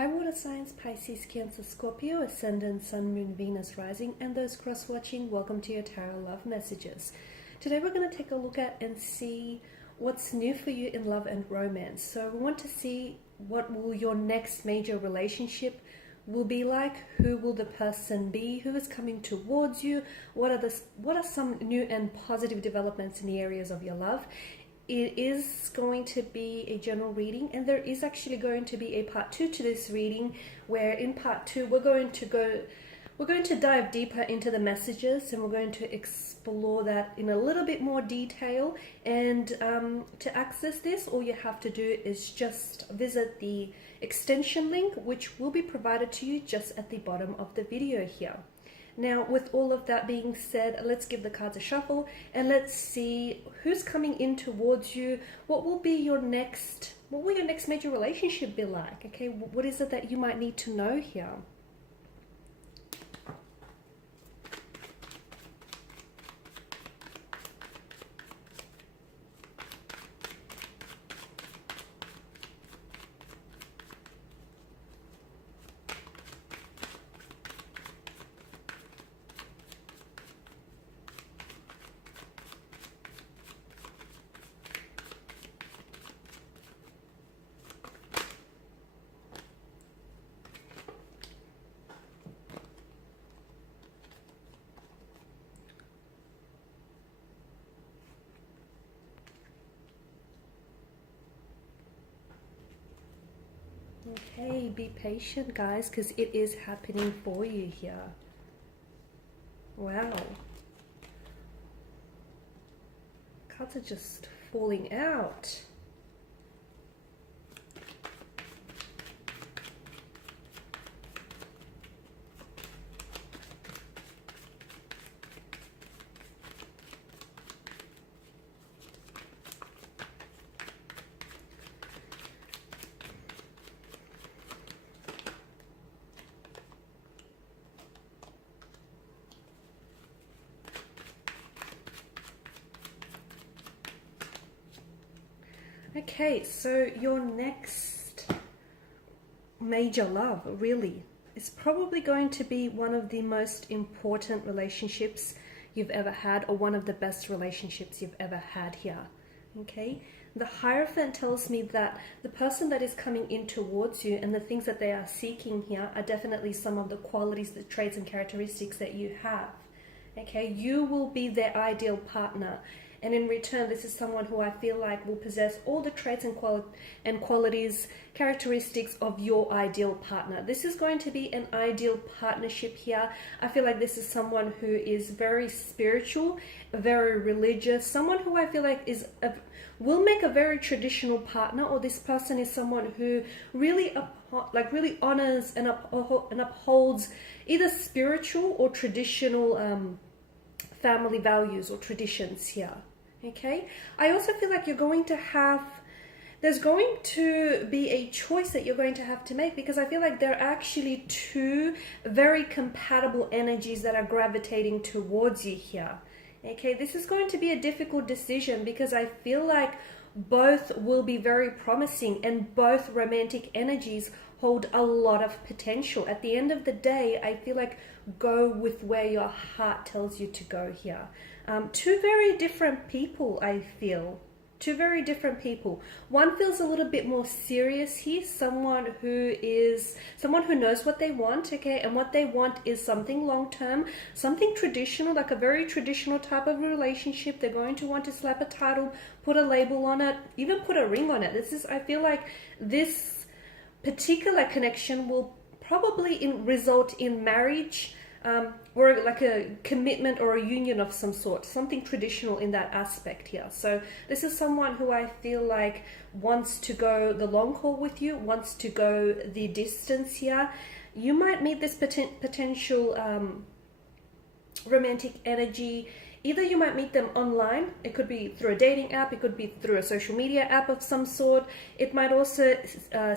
Hi water signs, Pisces, Cancer, Scorpio, Ascendant, Sun, Moon, Venus, Rising, and those cross-watching, welcome to your Tarot Love Messages. Today we're going to take a look at and see what's new for you in love and romance. So we want to see what will your next major relationship will be like, who will the person be, who is coming towards you, what are some new and positive developments in the areas of your love. It is going to be a general reading, and there is actually going to be a part 2 to this reading, where in part 2 we're going to dive deeper into the messages, and we're going to explore that in a little bit more detail. And to access this, all you have to do is just visit the extension link, which will be provided to you just at the bottom of the video here. Now, with all of that being said, let's give the cards a shuffle and let's see who's coming in towards you. What will your next major relationship be like? Okay, what is it that you might need to know here? Okay, be patient guys, because it is happening for you here. Wow. Cards are just falling out. Okay, so your next major love really is probably going to be one of the most important relationships you've ever had, or one of the best relationships you've ever had here. Okay, the Hierophant tells me that the person that is coming in towards you and the things that they are seeking here are definitely some of the qualities, the traits and characteristics that you have. Okay, you will be their ideal partner. And in return, this is someone who I feel like will possess all the traits and qualities, characteristics of your ideal partner. This is going to be an ideal partnership here. I feel like this is someone who is very spiritual, very religious, someone who I feel like will make a very traditional partner, or this person is someone who really honors and upholds either spiritual or traditional family values or traditions here. Okay, I also feel like there's going to be a choice that you're going to have to make, because I feel like there are actually two very compatible energies that are gravitating towards you here. Okay, this is going to be a difficult decision, because I feel like both will be very promising and both romantic energies hold a lot of potential. At the end of the day, I feel like go with where your heart tells you to go here. Two very different people, I feel. Two very different people. One feels a little bit more serious here, someone who knows what they want, okay, and what they want is something long-term, something traditional, like a very traditional type of relationship. They're going to want to slap a title, put a label on it, even put a ring on it. I feel like this particular connection will probably result in marriage, or like a commitment or a union of some sort, something traditional in that aspect here. So this is someone who I feel like wants to go the long haul with you, wants to go the distance here. You might meet this potential romantic energy Either you might meet them online, it could be through a dating app, it could be through a social media app of some sort. It might also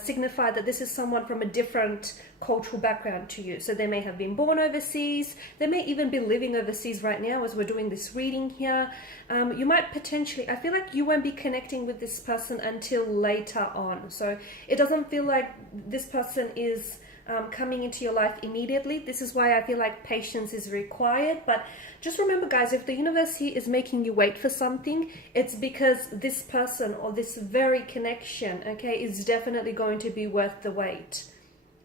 signify that this is someone from a different cultural background to you. So they may have been born overseas, they may even be living overseas right now as we're doing this reading here. You might potentially, I feel like you won't be connecting with this person until later on. So it doesn't feel like this person is coming into your life immediately. This is why I feel like patience is required. But just remember, guys, if the universe here is making you wait for something, it's because this person or this very connection, okay, is definitely going to be worth the wait.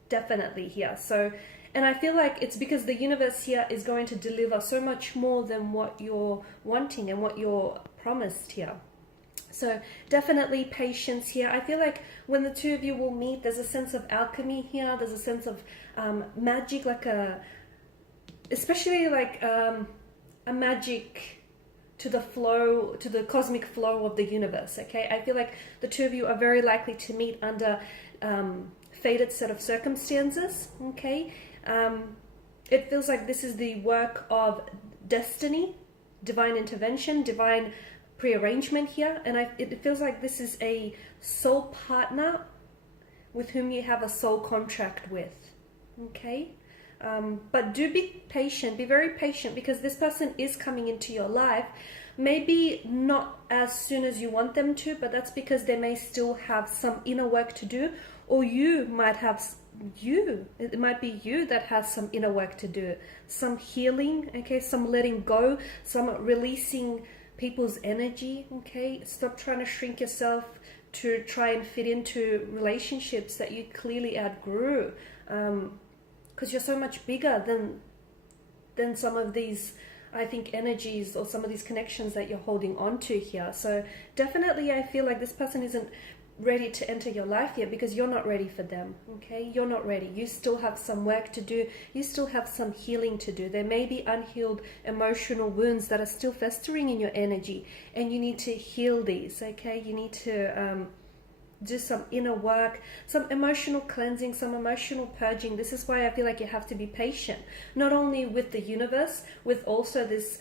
Definitely here. So, and I feel like it's because the universe here is going to deliver so much more than what you're wanting and what you're promised here. So definitely patience here. I feel like when the two of you will meet, there's a sense of alchemy here. There's a sense of magic, especially like a magic to the flow, to the cosmic flow of the universe. Okay, I feel like the two of you are very likely to meet under fated set of circumstances. Okay, it feels like this is the work of destiny, divine intervention, divine prearrangement here, and it feels like this is a soul partner with whom you have a soul contract with. Okay, but do be patient, be very patient, because this person is coming into your life. Maybe not as soon as you want them to, but that's because they may still have some inner work to do, or you might have it might be you that has some inner work to do, some healing, okay, some letting go, some releasing people's energy. Okay, stop trying to shrink yourself to try and fit into relationships that you clearly outgrew, because you're so much bigger than some of these, I think, energies or some of these connections that you're holding on to here. So definitely I feel like this person isn't ready to enter your life yet because you're not ready for them. Okay, you're not ready. You still have some work to do. You still have some healing to do. There may be unhealed emotional wounds that are still festering in your energy, and you need to heal these. Okay, you need to do some inner work, some emotional cleansing, some emotional purging. This is why I feel like you have to be patient, not only with the universe, with also this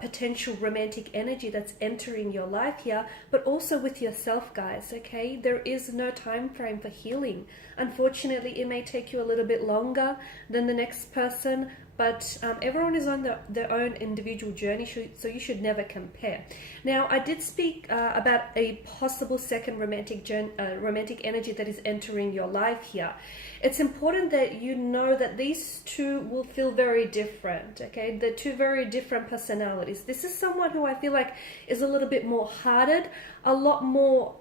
potential romantic energy that's entering your life here, but also with yourself, guys. Okay, there is no time frame for healing. Unfortunately, it may take you a little bit longer than the next person, but everyone is on their own individual journey, so you should never compare. Now, I did speak about a possible second romantic energy that is entering your life here. It's important that you know that these two will feel very different. Okay, they're two very different personalities. This is someone who I feel like is a little bit more hearted, a lot more,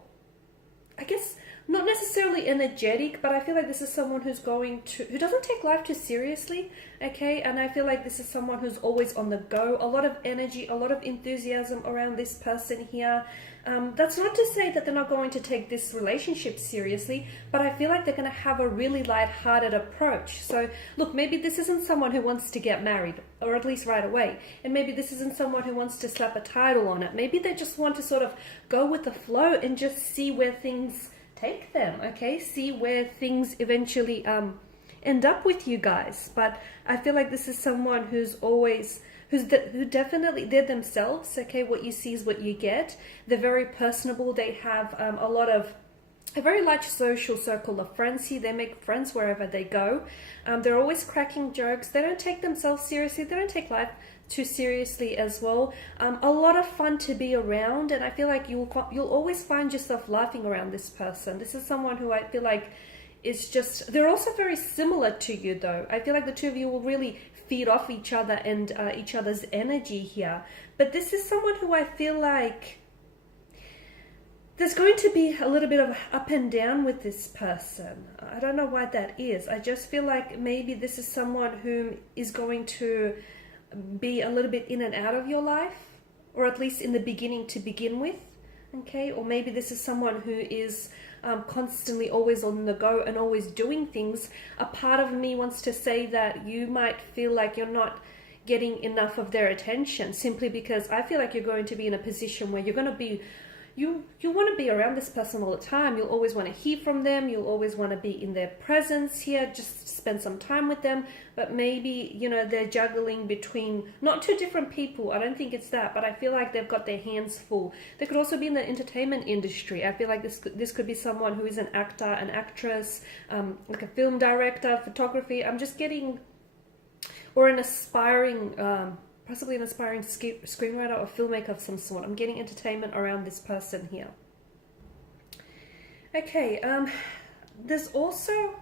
I guess, not necessarily energetic, but I feel like this is someone who doesn't take life too seriously. Okay, and I feel like this is someone who's always on the go. A lot of energy, a lot of enthusiasm around this person here. That's not to say that they're not going to take this relationship seriously, but I feel like they're going to have a really light-hearted approach. So look, maybe this isn't someone who wants to get married, or at least right away, and maybe this isn't someone who wants to slap a title on it. Maybe they just want to sort of go with the flow and just see where things take them. Okay, see where things eventually end up with you guys. But I feel like this is someone who definitely, they're themselves. Okay, what you see is what you get. They're very personable. They have a very large social circle of friends here. They make friends wherever they go. They're always cracking jokes. They don't take themselves seriously. They don't take life too seriously as well. A lot of fun to be around, and I feel like you'll always find yourself laughing around this person. This is someone who I feel like is just, they're also very similar to you though. I feel like the two of you will really feed off each other and each other's energy here. But this is someone who I feel like there's going to be a little bit of up and down with this person. I don't know why that is. I just feel like maybe this is someone who is going to be a little bit in and out of your life, or at least in the beginning to begin with. Okay, or maybe this is someone who is constantly always on the go and always doing things. A part of me wants to say that you might feel like you're not getting enough of their attention, simply because I feel like you're going to be in a position where you're going to be you want to be around this person all the time. You'll always want to hear from them. You'll always want to be in their presence here, just spend some time with them. But maybe, you know, they're juggling between not two different people. I don't think it's that, but I feel like they've got their hands full. They could also be in the entertainment industry. I feel like this could be someone who is an actor, an actress, like a film director, photography. I'm just getting, or an aspiring, possibly an aspiring screenwriter or filmmaker of some sort. I'm getting entertainment around this person here. Okay, there's also,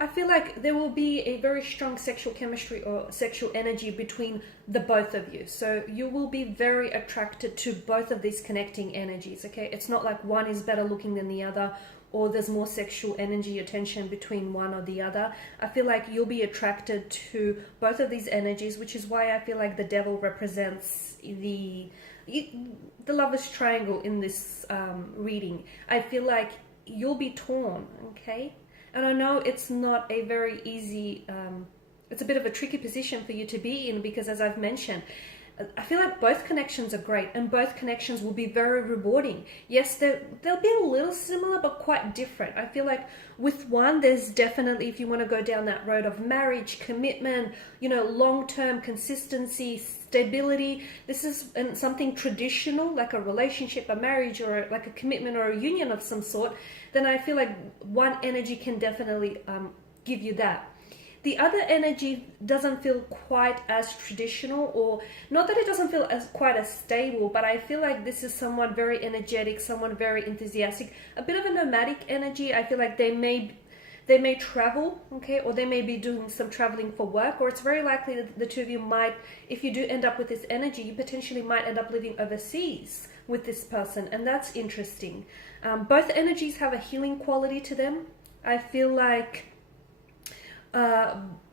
I feel like there will be a very strong sexual chemistry or sexual energy between the both of you. So you will be very attracted to both of these connecting energies, okay? It's not like one is better looking than the other, or there's more sexual energy or tension between one or the other. I feel like you'll be attracted to both of these energies, which is why I feel like the devil represents the lover's triangle in this reading. I feel like you'll be torn, okay? And I know it's not a very easy, it's a bit of a tricky position for you to be in, because as I've mentioned, I feel like both connections are great and both connections will be very rewarding. Yes, they'll be a little similar but quite different. I feel like with one, there's definitely, if you want to go down that road of marriage, commitment, you know, long-term consistency, stability, this is something traditional, like a relationship, a marriage, or like a commitment or a union of some sort, then I feel like one energy can definitely give you that. The other energy doesn't feel quite as traditional, or not that it doesn't feel quite as stable, but I feel like this is someone very energetic, someone very enthusiastic, a bit of a nomadic energy. I feel like they may travel, okay, or they may be doing some traveling for work, or it's very likely that the two of you might, if you do end up with this energy, you potentially might end up living overseas with this person, and that's interesting. Both energies have a healing quality to them. I feel like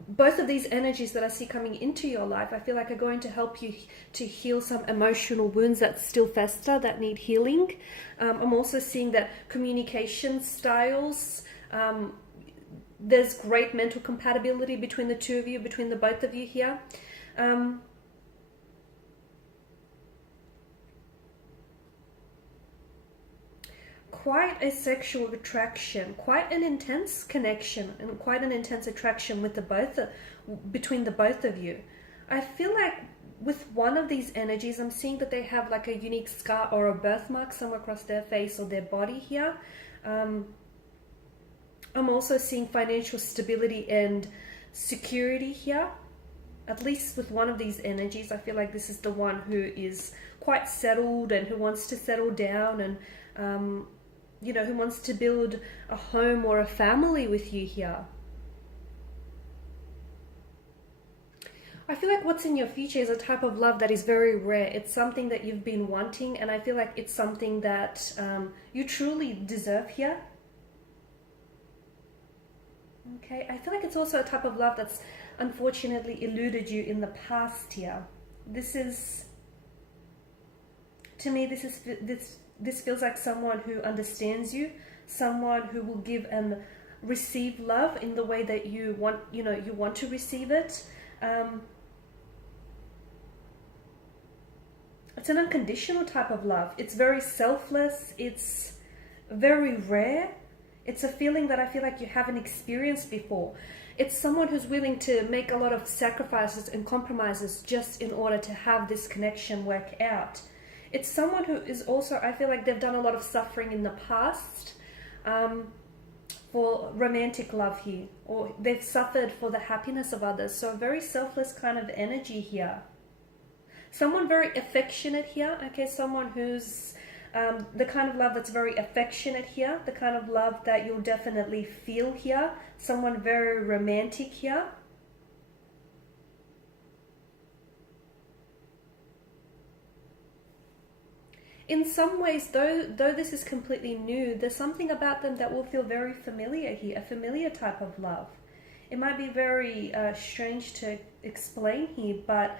both of these energies that I see coming into your life, I feel like are going to help you to heal some emotional wounds that still fester, that need healing. I'm also seeing that communication styles, there's great mental compatibility between the two of you, between the both of you here. Quite a sexual attraction, quite an intense connection, and quite an intense attraction with between the both of you. I feel like with one of these energies, I'm seeing that they have like a unique scar or a birthmark somewhere across their face or their body here. I'm also seeing financial stability and security here. At least with one of these energies, I feel like this is the one who is quite settled and who wants to settle down, and you know, who wants to build a home or a family with you here. I feel like what's in your future is a type of love that is very rare. It's something that you've been wanting, and I feel like it's something that you truly deserve here. Okay, I feel like it's also a type of love that's unfortunately eluded you in the past here. This is, to me, this feels like someone who understands you, someone who will give and receive love in the way that you want, you know, you want to receive it. It's an unconditional type of love. It's very selfless. It's very rare. It's a feeling that I feel like you haven't experienced before. It's someone who's willing to make a lot of sacrifices and compromises just in order to have this connection work out. It's someone who is also, I feel like they've done a lot of suffering in the past for romantic love here, or they've suffered for the happiness of others. So a very selfless kind of energy here. Someone very affectionate here, okay, someone who's the kind of love that's very affectionate here, the kind of love that you'll definitely feel here, someone very romantic here. In some ways, though this is completely new, there's something about them that will feel very familiar here, a familiar type of love. It might be very strange to explain here, but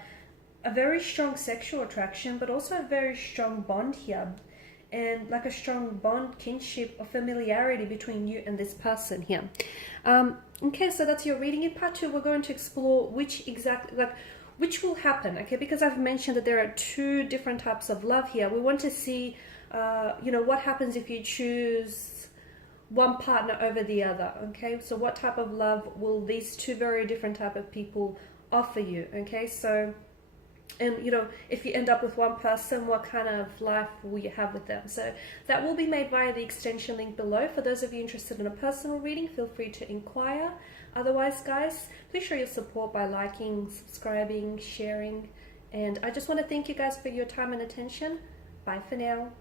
a very strong sexual attraction, but also a very strong bond here. And like a strong bond, kinship, or familiarity between you and this person here. Okay, so that's your reading. In part 2, we're going to explore which will happen, okay? Because I've mentioned that there are two different types of love here. We want to see you know, what happens if you choose one partner over the other, okay? So what type of love will these two very different type of people offer you, okay? So, and you know, if you end up with one person, what kind of life will you have with them? So that will be made via the extension link below. For those of you interested in a personal reading, feel free to inquire. Otherwise, guys, please show your support by liking, subscribing, sharing, and I just want to thank you guys for your time and attention. Bye for now.